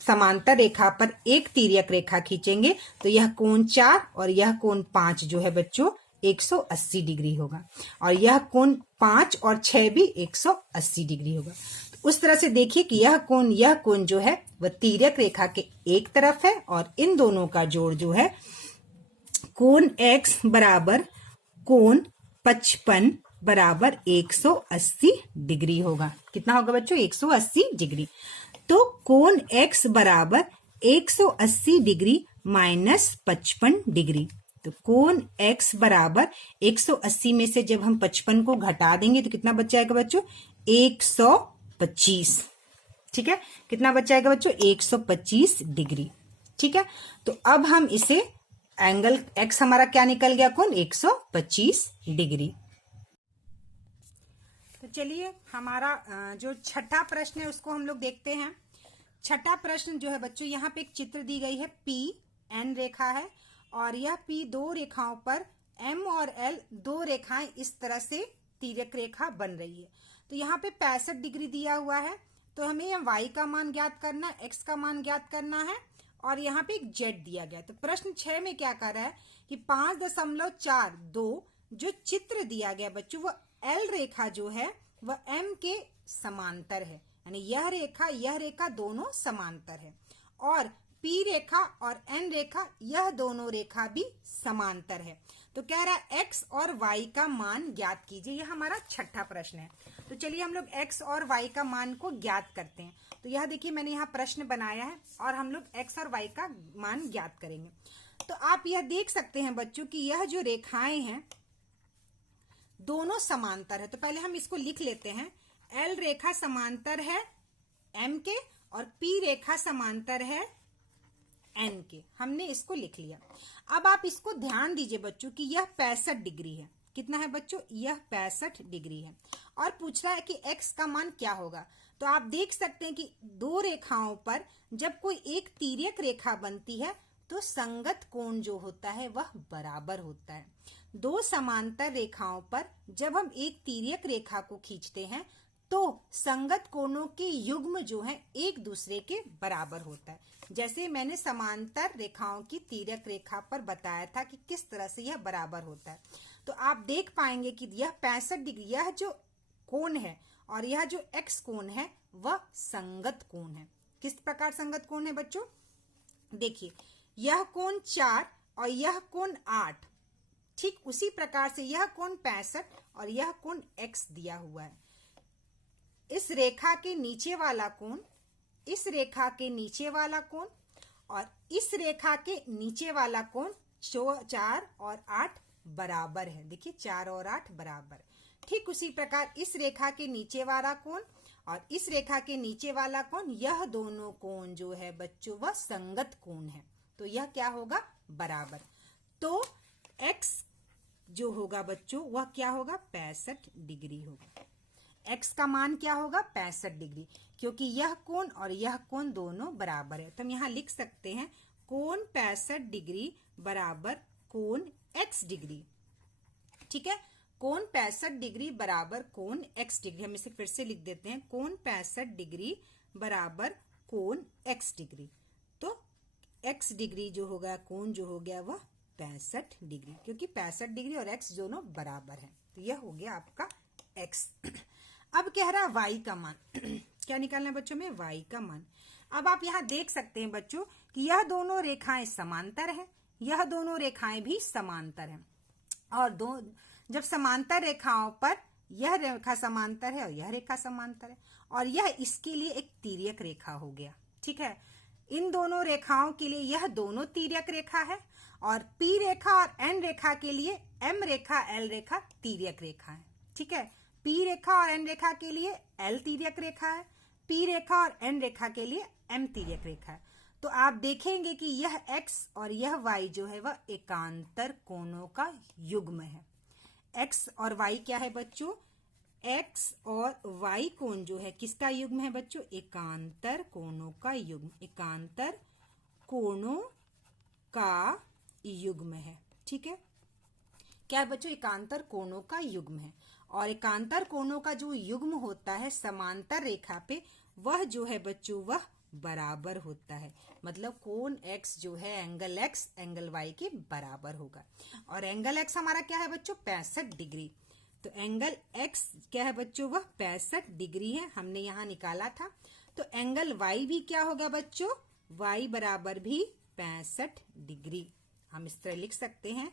समांतर रेखा पर एक तिर्यक रेखा खींचेंगे तो यह कोण 4 और यह कोण 5 जो है बच्चों 180 डिग्री होगा और यह कोण 5 और 6 भी 180 डिग्री होगा। तो उस तरह से देखिए कि यह कोण जो है वह तिर्यक रेखा के एक तरफ है और इन दोनों का जोड़ जो है कोण x बराबर कोण 55 बराबर 180 डिग्री होगा। कितना होगा बच्चों, 180 डिग्री। तो कोण x बराबर 180 डिग्री माइनस 55 डिग्री। तो कोण x बराबर 180 में से जब हम 55 को घटा देंगे तो कितना बच जाएगा बच्चों, 125। ठीक है, कितना बच जाएगा बच्चों, 125 डिग्री। ठीक है, तो अब हम इसे एंगल x हमारा क्या निकल गया, कोण 125 डिग्री। तो चलिए हमारा जो छठा प्रश्न है उसको हम लोग देखते हैं। छठा प्रश्न जो है बच्चों, यहाँ पे एक चित्र दी गई है, PN रेखा है और यह P दो रेखाओं पर M और L दो रेखाएं इस तरह से तिर्यक रेखा बन रही है। तो यहाँ पे 65 डिग्री दिया हुआ है तो हमें यह y का मान ज्ञात करना है, x का मान ज्ञात करना है और यहाँ पे एक z दिया गया। तो प्रश्न 6 में क्या कर रहा है कि 5.42 जो चित्र दिया गया बच्चों वह L रेखा जो है वह M के समांतर है, यानी यह रेखा दोनों समांतर है, और P रेखा और N रेखा यह दोनों रेखा भी समांतर है। तो कह रहा है x और y का मान ज्ञात कीजिए। यह हमारा छठा प्रश्न है। तो चलिए हम लोग x और y का मान को ज्ञात करते हैं। तो यह देखिए मैंने यहाँ प्रश्न बनाया है और हम लोग x और y का मान ज्ञात करेंगे। तो आप यह देख सकते हैं बच्चों कि यह जो रेखाएं हैं दोनों समांतर है। तो पहले हम इसको लिख लेते हैं। L रेखा समांतर है M के और P रेखा समांतर है N के। हमने इसको लिख लिया। अब आप इसको ध्यान दीजिए बच्चों कि यह 65 डिग्री है। कितना है बच्चों? यह 65 डिग्री है। और पूछ रहा है कि x का मान क्या होगा। तो आप देख सकते हैं कि दो रेखाओं पर जब कोई एक तिर्यक रेखा बनती है तो संगत कोण जो होता है वह बराबर होता है। दो समांतर रेखाओं पर जब हम एक तिर्यक रेखा को खींचते हैं तो संगत कोणों के युग्म जो है एक दूसरे के बराबर होता है। जैसे मैंने समांतर रेखाओं की तिर्यक रेखा पर बताया था कि किस तरह से यह बराबर होता है। तो आप देख पाएंगे कि यह 65 डिग्री, यह जो कोण है और यह जो x कोण है वह संगत कोण है। किस प्रकार संगत कोण है बच्चों? देखिए यह कोण 4 और यह कोण 8, ठीक उसी प्रकार से यह कोण 65 और यह कोण x दिया हुआ है। इस रेखा के नीचे वाला कोण, इस रेखा के नीचे वाला कोण और इस रेखा के नीचे वाला कोण 4 और 8 बराबर है। देखिए 4 और 8 बराबर। ठीक उसी प्रकार इस रेखा के नीचे वाला कोण और इस रेखा के नीचे वाला कोण, यह दोनों कोण जो है बच्चों वह संगत कोण है। तो यह क्या होगा? बराबर। तो x जो होगा बच्चों वह क्या होगा? 65 डिग्री होगा। x का मान क्या होगा? 65 डिग्री, क्योंकि यह कोण और यह कोण दोनों बराबर है। तो हम यहाँ लिख सकते हैं कोण 65 डिग्री बराबर कोण x डिग्री। ठीक है, कोण 65 डिग्री बराबर कोण x डिग्री। हम इसे फिर से लिख देते हैं, कोण 65 डिग्री बराबर कोण x डिग्री। तो x डिग्री जो होगा, कोण जो हो गया वह 65 डिग्री, क्योंकि 65 डिग्री और x दोनों बराबर है। तो यह हो गया आपका x। अब कह रहा है y का मान। क्या निकालना है बच्चों में? y का मान। अब आप यहाँ देख सकते हैं बच्चों कि यह दोनों रेखाएं समांतर हैं, यह दोनों रेखाएं भी समांतर हैं। और जब समांतर रेखाओं पर यह रेखा समांतर है और यह रेखा समांतर है और यह इसके लिए एक तिर्यक रेखा हो गया। ठीक है, इन दोनों रेखाओं के लिए यह दोनों तिर्यक रेखा है और P रेखा और N रेखा के लिए M रेखा L रेखा तिर्यक रेखा है। ठीक है, P रेखा और N रेखा के लिए L तिर्यक रेखा है, P रेखा और N रेखा के लिए M तिर्यक रेखा है। तो आप देखेंगे कि यह x और यह y जो है वह एकांतर कोणों का युग्म है। x और y क्या है बच्चों? x और y कोण जो है किसका युग्म है बच्चों? एकांतर कोणों का युग्म। एकांतर कोणों का युग्म है। ठीक है, क्या है बच्चों? एकांतर कोणों का युग्म है। और एकांतर कोणों का जो युग्म होता है समांतर रेखा पे, वह जो है बच्चों वह बराबर होता है। मतलब कोण x जो है एंगल x एंगल y के बराबर होगा। और एंगल x हमारा क्या है बच्चों? 65 डिग्री। तो एंगल x क्या है बच्चों? वह 65 डिग्री है, हमने यहाँ निकाला था। तो एंगल y भी क्या होगा बच्चों? y बराबर भी 65 डिग्री। हम इस तरह लिख सकते हैं,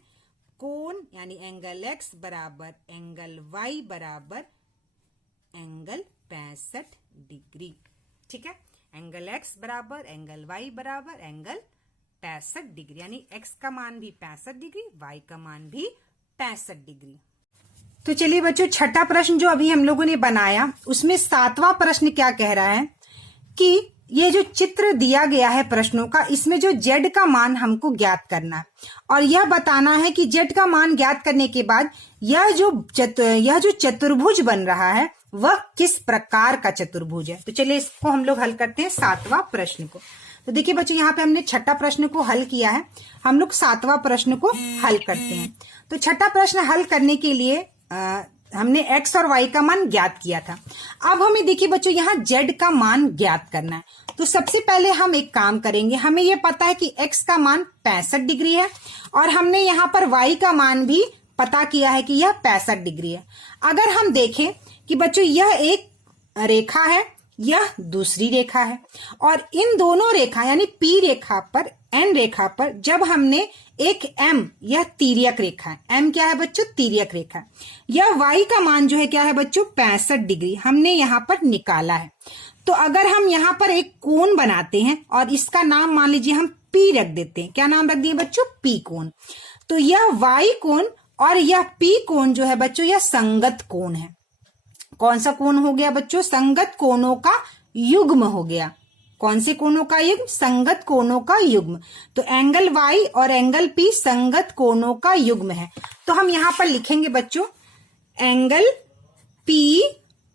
कोण यानी एंगल x बराबर एंगल y बराबर एंगल 65 डिग्री। ठीक है, एंगल x बराबर एंगल y बराबर एंगल 65 डिग्री, यानी x का मान भी 65 डिग्री, y का मान भी 65 डिग्री। तो चलिए बच्चों, छठा प्रश्न जो अभी हम लोगों ने बनाया उसमें 7वां प्रश्न क्या कह रहा है कि ये जो चित्र दिया गया है प्रश्नों का, इसमें जो z का मान हमको ज्ञात करना है और यह बताना है कि z का मान ज्ञात करने के बाद यह जो चतुर्भुज बन रहा है वह किस प्रकार का चतुर्भुज है। तो चलिए इसको हम लोग हल करते हैं 7वां प्रश्न को। तो देखिए बच्चों, यहाँ पे हमने छठा प्रश्न को हल किया है, हम लोग 7वां प्रश्न को हल करते हैं। तो छठा प्रश्न हल करने के लिए हमने x और y का मान ज्ञात किया था। अब हमें देखिए बच्चों यहाँ z का मान ज्ञात करना है। तो सबसे पहले हम एक काम करेंगे, हमें यह पता है कि x का मान 65 डिग्री है और हमने यहाँ पर y का मान भी पता किया है कि यह 65 डिग्री है। अगर हम देखें कि बच्चों यह एक रेखा है, यह दूसरी रेखा है। और इन दोनों रेखा यानी पी रेखा पर एन रेखा पर जब हमने एक एम, यह तिर्यक रेखा है, एम क्या है बच्चों, तिर्यक रेखा है, यह वाई का मान जो है क्या है बच्चों 65 डिग्री हमने यहाँ पर निकाला है। तो अगर हम यहाँ पर एक कोण बनाते हैं और इसका नाम मान लीजिए हम पी रख देते हैं, क्या नाम रख दिए बच्चों, पी कोण, तो यह वाई कोण और यह पी कोण जो है बच्चों यह संगत कोण है। कौन सा कोण हो गया बच्चों, संगत कोणों का युग्म हो गया। कौन से कोणों का युग्म, संगत कोणों का युग्म। तो एंगल वाई और एंगल पी संगत कोणों का युग्म है। तो हम यहां पर लिखेंगे बच्चों एंगल पी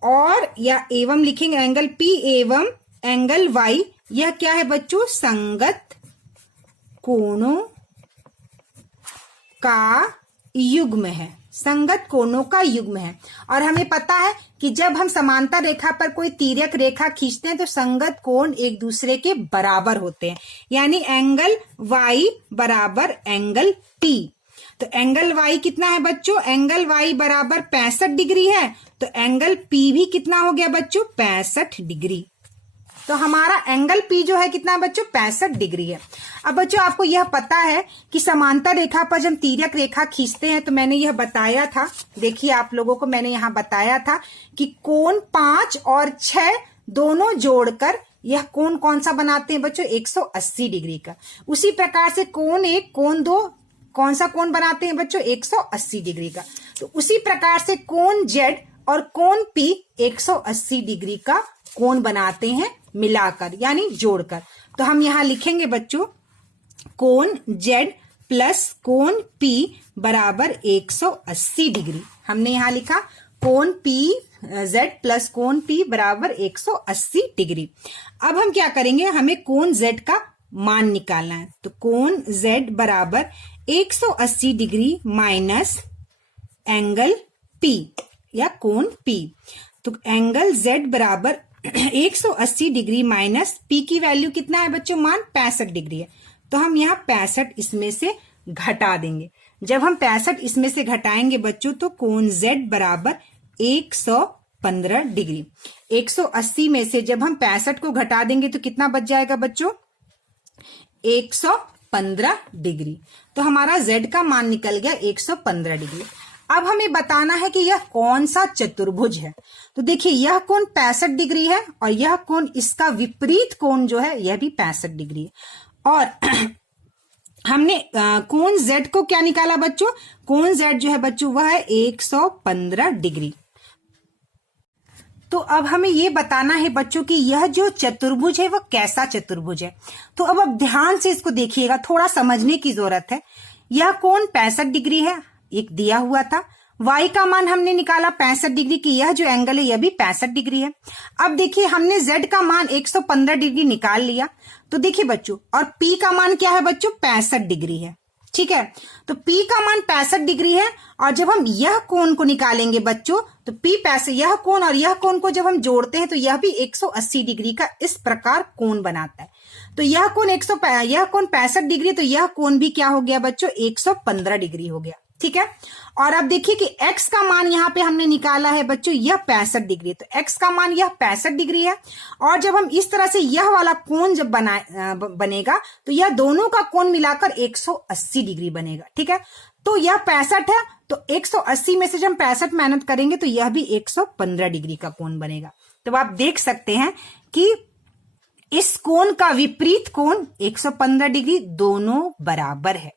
और या एवं लिखेंगे एंगल पी एवं एंगल वाई, यह क्या है बच्चों, संगत कोणों का युग्म है, संगत कोणों का युग्म है। और हमें पता है कि जब हम समांतर रेखा पर कोई तिर्यक रेखा खींचते हैं तो संगत कोण एक दूसरे के बराबर होते हैं, यानी एंगल वाई बराबर एंगल पी। तो एंगल वाई कितना है बच्चों, एंगल वाई बराबर 65 डिग्री है, तो एंगल पी भी कितना हो गया बच्चों 65 डिग्री। तो हमारा एंगल पी जो है कितना है बच्चों 65 डिग्री है। अब बच्चों आपको यह पता है कि समांतर रेखा पर जब तिर्यक रेखा खींचते हैं तो मैंने यह बताया था, देखिए आप लोगों को मैंने यहां बताया था कि कोण 5 और 6 दोनों जोड़कर यह कोण कौन सा बनाते हैं बच्चों 180 डिग्री का। उसी प्रकार से कोण 1 कोण 2 कौन सा कोण बनाते हैं बच्चों 180 डिग्री का। तो उसी प्रकार से कोण Z और कोण P 180 डिग्री का कोण बनाते हैं मिलाकर यानी जोड़कर। तो हम यहां लिखेंगे बच्चों कोण Z प्लस कोण P बराबर 180 डिग्री। हमने यहां लिखा कोण Z प्लस कोण P बराबर 180 डिग्री। अब हम क्या करेंगे, हमें कोण Z का मान निकालना है। तो कोण Z बराबर 180 डिग्री माइनस एंगल P या कोण P। तो एंगल Z बराबर 180 डिग्री माइनस P की वैल्यू कितना है बच्चों, मान 65 डिग्री है। तो हम यहाँ 65 इसमें से घटा देंगे। जब हम 65 इसमें से घटाएंगे बच्चों तो कोण Z बराबर 115 डिग्री। 180 में से जब हम 65 को घटा देंगे तो कितना बच जाएगा बच्चों 115 डिग्री। तो हमारा Z का मान निकल गया 115 डिग्री। अब हमें बताना है कि यह कौन सा चतुर्भुज है। तो देखिए यह कोण 65 डिग्री है और यह कोण इसका विपरीत कोण जो है यह भी 65 डिग्री है। और हमने कोण Z को क्या निकाला बच्चों, कोण Z जो है बच्चों वह है 115 डिग्री। तो अब हमें ये बताना है बच्चों कि यह जो चतुर्भुज है वह कैसा चतुर्भुज है। तो अब ध्यान से इसको देखिएगा, थोड़ा समझने की जरूरत है। यह कोण 65 डिग्री है, एक दिया हुआ था। y का मान हमने निकाला 65 डिग्री की, यह जो एंगल है यह भी 65 डिग्री है। अब देखिए हमने z का मान 115 डिग्री निकाल लिया। तो देखिए बच्चों और p का मान क्या है बच्चों 65 डिग्री है, ठीक है। तो p का मान 65 डिग्री है और जब हम यह कोण को निकालेंगे बच्चों तो p 65, यह कोण और यह कोण को जब हम जोड़ते हैं तो यह भी 180 डिग्री का इस प्रकार कोण बनाता है। तो यह कोण 65 डिग्री, तो यह कोण भी क्या हो गया बच्चों 115 डिग्री हो गया, ठीक है। और अब देखिए कि x का मान यहाँ पे हमने निकाला है बच्चों यह 65 डिग्री, तो x का मान यह 65 डिग्री है। और जब हम इस तरह से यह वाला कोण जब बनेगा तो यह दोनों का कोण मिलाकर 180 डिग्री बनेगा, ठीक है। तो यह 65 है, तो 180 में से जब हम 65 मेहनत करेंगे तो यह भी 115 डिग्री का कोण बनेगा। तो आप देख सकते हैं कि इस कोण का विपरीत कोण 115 डिग्री दोनों बराबर है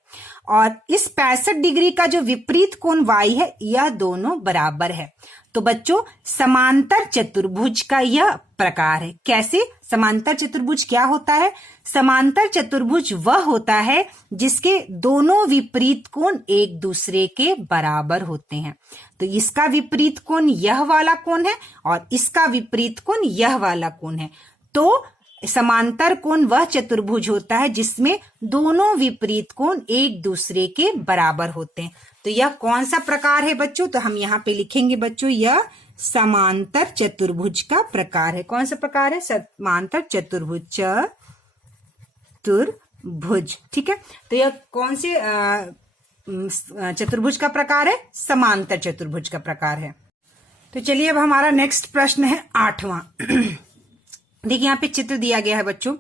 और इस 65 डिग्री का जो विपरीत कोण y है यह दोनों बराबर है। तो बच्चों समांतर चतुर्भुज का यह प्रकार है। कैसे, समांतर चतुर्भुज क्या होता है, समांतर चतुर्भुज वह होता है जिसके दोनों विपरीत कोण एक दूसरे के बराबर होते हैं। तो इसका विपरीत कोण यह वाला कोण है और इसका विपरीत कोण यह वाला कोण है। तो समांतर कोण वह चतुर्भुज होता है जिसमें दोनों विपरीत कोण एक दूसरे के बराबर होते हैं। तो यह कौन सा प्रकार है बच्चों, तो हम यहाँ पे लिखेंगे बच्चों यह समांतर चतुर्भुज का प्रकार है। कौन सा प्रकार है, समांतर चतुर्भुज, चतुर्भुज, ठीक है। तो यह कौन से चतुर्भुज का प्रकार है, समांतर चतुर्भुज का प्रकार है। तो चलिए अब हमारा नेक्स्ट प्रश्न है 8वां। देखिए यहाँ पे चित्र दिया गया है बच्चों,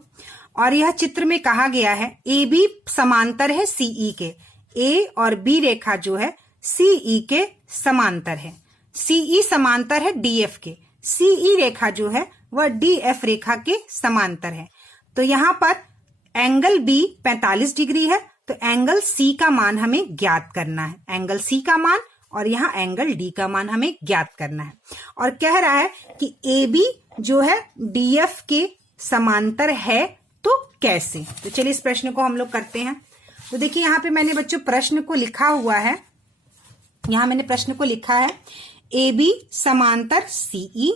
और यह चित्र में कहा गया है ए बी समांतर है सीई के। ए और बी रेखा जो है सीई के समांतर है। सीई समांतर है डीएफ के। सीई रेखा जो है वह डीएफ रेखा के समांतर है। तो यहाँ पर एंगल बी 45 डिग्री है, तो एंगल सी का मान हमें ज्ञात करना है। एंगल सी का मान और यहाँ एंगल डी का मान हमें ज्ञात करना है। और कह रहा है कि ए बी जो है डीएफ के समांतर है, तो कैसे? तो चलिए इस प्रश्न को हम लोग करते हैं। तो देखिए यहाँ पे मैंने बच्चों प्रश्न को लिखा हुआ है। यहाँ मैंने प्रश्न को लिखा है ए बी समांतर सीई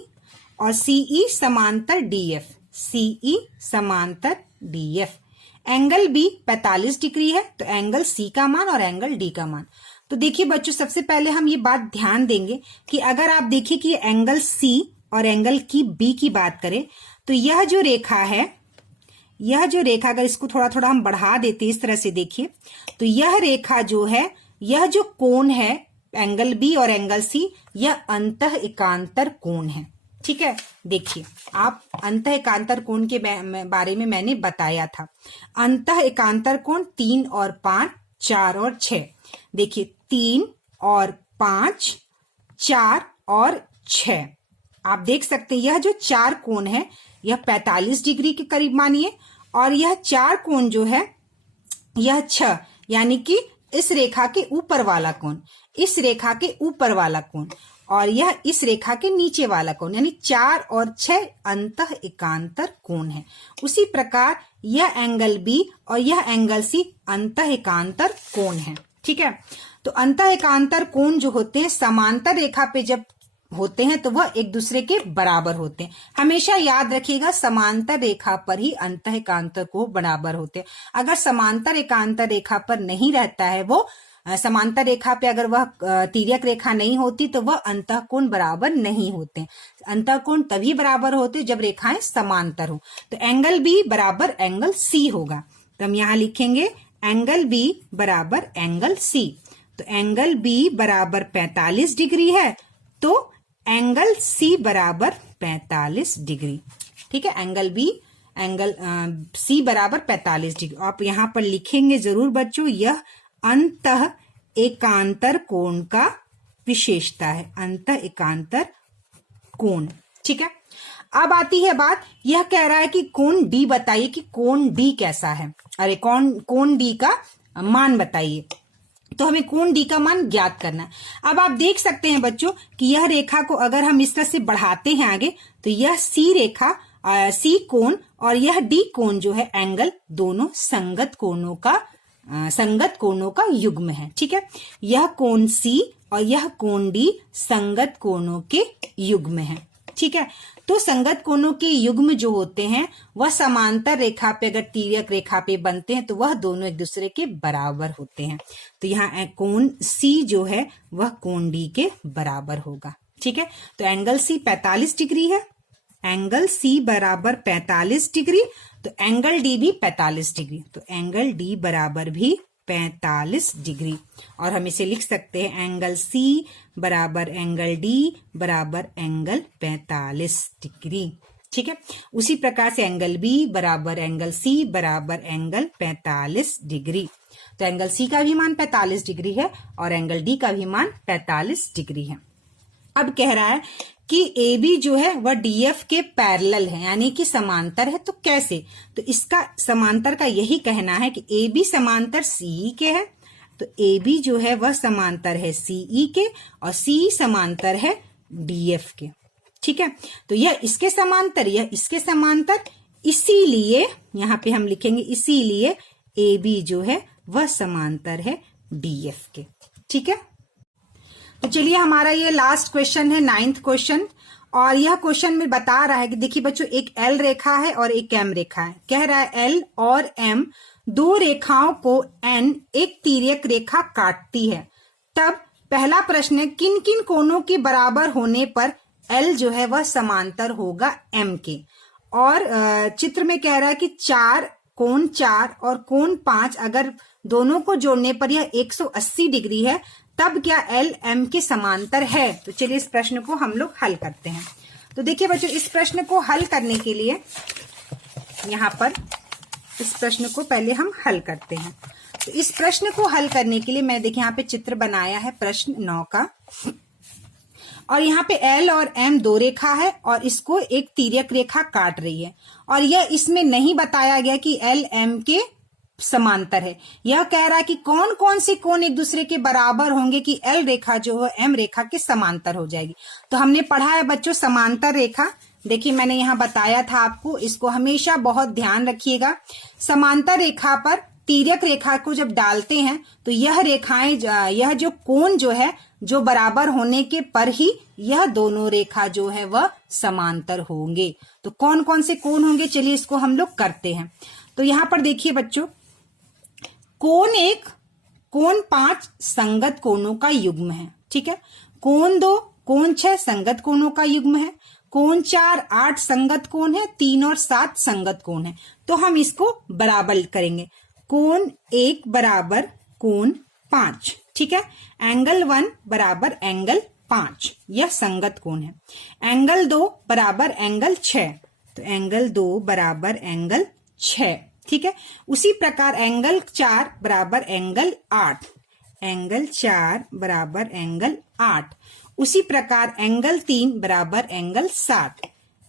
और सीई समांतर डीएफ। सीई समांतर डीएफ। एंगल बी 45 डिग्री है, तो एंगल सी का मान और एंगल डी का मान। तो देखिए बच्चों, सबसे पहले हम ये बात ध्यान देंगे कि अगर आप देखिए कि एंगल सी और एंगल की बी की बात करें, तो यह जो रेखा है, यह जो रेखा, अगर इसको थोड़ा थोड़ा हम बढ़ा देते इस तरह से देखिए, तो यह रेखा जो है, यह जो कोण है एंगल बी और एंगल सी, यह अंतः एकांतर कोण है। ठीक है, देखिए आप अंतः एकांतर कोण के बारे में मैंने बताया था। अंतः एकांतर कोण 3 और 5, 4 और 6। देखिए 3 और 5, 4 और 6, आप देख सकते हैं यह जो 4 कोण है यह 45 डिग्री के करीब मानिए, और यह 4 कोण जो है यह 6, यानी कि इस रेखा के ऊपर वाला कोण, इस रेखा के ऊपर वाला कोण, और यह इस रेखा के नीचे वाला कोण, यानी 4 और 6 अंतः एकांतर कोण है। उसी प्रकार यह एंगल बी और यह एंगल सी अंतः एकांतर कोण है। ठीक है, तो अंतः एकांतर कोण जो होते हैं समांतर रेखा पे जब होते हैं तो वह एक दूसरे के बराबर होते हैं। हमेशा याद रखिएगा समांतर रेखा पर ही अंतः एकांतर कोण बराबर होते हैं। अगर समांतर एकांतर रेखा पर नहीं रहता है, वो समांतर रेखा पे अगर वह तिर्यक रेखा नहीं होती तो वह अंतः कोण बराबर नहीं होते। अंतः कोण तभी बराबर होते जब रेखाएं समांतर हो। तो एंगल बी बराबर एंगल सी होगा, तो हम यहाँ लिखेंगे एंगल बी बराबर एंगल सी। तो एंगल बी बराबर 45 डिग्री है, तो एंगल सी बराबर 45 डिग्री। ठीक है, एंगल बी एंगल सी बराबर 45 डिग्री। आप यहाँ पर लिखेंगे जरूर बच्चों, यह अंतः एकांतर कोण का विशेषता है। अंतः एकांतर कोण। ठीक है, अब आती है बात, यह कह रहा है कि कोण डी बताइए कि कोण डी कैसा है। अरे कोण डी का मान बताइए, तो हमें कोण डी का मान ज्ञात करना है। अब आप देख सकते हैं बच्चों कि यह रेखा को अगर हम इस तरह से बढ़ाते हैं आगे, तो यह सी रेखा सी कोण और यह डी कोण जो है एंगल, दोनों संगत कोणों का युग्म है। ठीक है, यह कोण सी और यह कोण डी संगत कोणों के युग्म है। ठीक है, तो संगत कोणों के युग्म जो होते हैं वह समांतर रेखा पे अगर तिर्यक रेखा पे बनते हैं तो वह दोनों एक दूसरे के बराबर होते हैं। तो यहाँ कोण सी जो है वह कोण डी के बराबर होगा। ठीक है, तो एंगल सी 45 डिग्री है, एंगल सी बराबर 45 डिग्री, तो एंगल डी भी 45 डिग्री, तो एंगल डी बराबर भी 45 डिग्री। और हम इसे लिख सकते हैं एंगल सी बराबर एंगल डी बराबर एंगल 45 डिग्री। ठीक है, उसी प्रकार से एंगल बी बराबर एंगल सी बराबर एंगल 45 डिग्री। तो एंगल सी का भी मान 45 डिग्री है और एंगल डी का भी मान 45 डिग्री है। अब कह रहा है कि ए बी जो है वह डीएफ के पैरेलल है, यानी कि समांतर है। तो कैसे? तो इसका समांतर का यही कहना है कि ए बी समांतर सीई के है, तो ए बी जो है वह समांतर है सीई के और सीई समांतर है डीएफ के। ठीक है, तो यह इसके समांतर, यह इसके समांतर, इसीलिए यहाँ पे हम लिखेंगे इसीलिए ए बी जो है वह समांतर है डीएफ के। ठीक है, तो चलिए हमारा ये लास्ट क्वेश्चन है, 9th क्वेश्चन, और यह क्वेश्चन में बता रहा है कि देखिए बच्चों एक एल रेखा है और एक एम रेखा है। कह रहा है एल और एम दो रेखाओं को एन एक तिर्यक रेखा काटती है। तब पहला प्रश्न है किन किन कोणों के बराबर होने पर एल जो है वह समांतर होगा एम के। और चित्र में कह रहा है कि कोण 4 और कोण 5 अगर दोनों को जोड़ने पर यह 180 डिग्री है, तब क्या एल एम के समांतर है? तो चलिए इस प्रश्न को हम लोग हल करते हैं। तो देखिए बच्चों, इस प्रश्न को हल करने के लिए यहाँ पर इस प्रश्न को पहले हम हल करते हैं। तो इस प्रश्न को हल करने के लिए मैं देखिए यहाँ पे चित्र बनाया है प्रश्न 9 का, और यहाँ पे L और M दो रेखा है और इसको एक तिर्यक रेखा काट रही है, और यह इसमें नहीं बताया गया कि L M के समांतर है। यह कह रहा है कि कौन कौन से कोण एक दूसरे के बराबर होंगे कि L रेखा जो है M रेखा के समांतर हो जाएगी। तो हमने पढ़ा है बच्चों समांतर रेखा, देखिए मैंने यहाँ बताया था आपको, इसको हमेशा बहुत ध्यान रखिएगा। समांतर रेखा पर तिर्यक रेखा को जब डालते हैं तो यह रेखाएं, यह जो कोण जो है जो बराबर होने के पर ही यह दोनों रेखा जो है वह समांतर होंगे। तो कौन कौन से कोण होंगे, चलिए इसको हम लोग करते हैं। तो यहाँ पर देखिए बच्चों, कोण 1 कोण 5 संगत कोणों का युग्म है, ठीक है। कोण 2 कोण 6 संगत कोणों का युग्म है। कोण 4 8 संगत कोण है। 3 और 7 संगत कोण है। तो हम इसको बराबर करेंगे। कोण 1 बराबर कोण 5, ठीक है। एंगल 1 बराबर एंगल 5, यह संगत कोण है। एंगल 2 बराबर एंगल 6, तो एंगल 2 बराबर एंगल 6, ठीक है। उसी प्रकार एंगल 4 बराबर एंगल 8, एंगल 4 बराबर एंगल 8। उसी प्रकार एंगल 3 बराबर एंगल 7,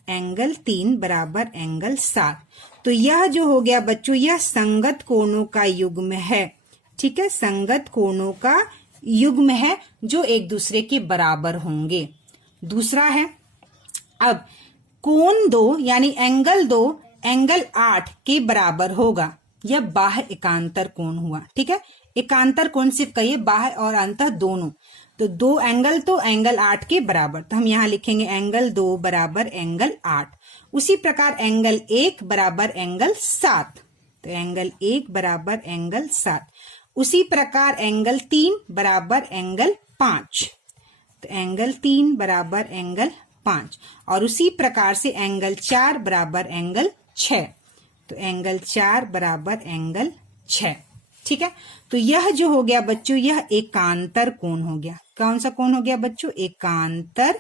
एंगल 3 बराबर एंगल 7। तो यह जो हो गया बच्चों, यह संगत कोणों का युग्म है, ठीक है। संगत कोणों का युग्म है जो एक दूसरे के बराबर होंगे। दूसरा है, अब कोण 2 यानी एंगल 2 एंगल 8 के बराबर होगा। यह बाह्य एकांतर कोण हुआ, ठीक है। एकांतर कोण सिर्फ कहिए बाह्य और अंतः दोनों। तो 2 एंगल तो एंगल 8 के बराबर, तो हम यहाँ लिखेंगे एंगल 2 बराबर एंगल 8। उसी प्रकार एंगल 1 बराबर एंगल 7, तो एंगल 1 बराबर एंगल 7। उसी प्रकार एंगल 3 बराबर एंगल 5, तो एंगल 3 बराबर एंगल 5। और उसी प्रकार से एंगल 4 बराबर एंगल 6, तो एंगल 4 बराबर एंगल 6, ठीक है। तो यह जो हो गया बच्चों, यह एकांतर कोण हो गया। कौन सा कोण हो गया बच्चों? एकांतर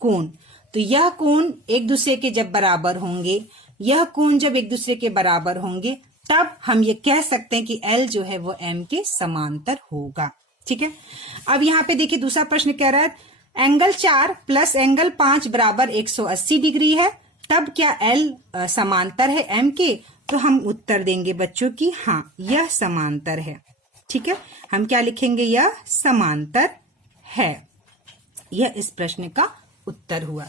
कोण। तो यह कोण एक दूसरे के जब बराबर होंगे, यह कोण जब एक दूसरे के बराबर होंगे, तब हम ये कह सकते हैं कि L जो है वो M के समांतर होगा, ठीक है। अब यहाँ पे देखिए दूसरा प्रश्न कह रहा है, एंगल 4 प्लस एंगल 5 बराबर 180 डिग्री है, तब क्या L समांतर है M के? तो हम उत्तर देंगे बच्चों की हाँ, यह समांतर है, ठीक है। हम क्या लिखेंगे? यह समांतर है। यह इस प्रश्न का उत्तर हुआ,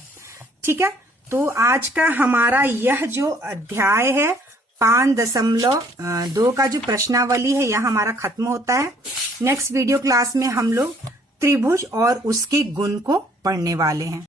ठीक है। तो आज का हमारा यह जो अध्याय है 5.2 का जो प्रश्नावली है, यह हमारा खत्म होता है। नेक्स्ट वीडियो क्लास में हम लोग त्रिभुज और उसके गुण को पढ़ने वाले हैं।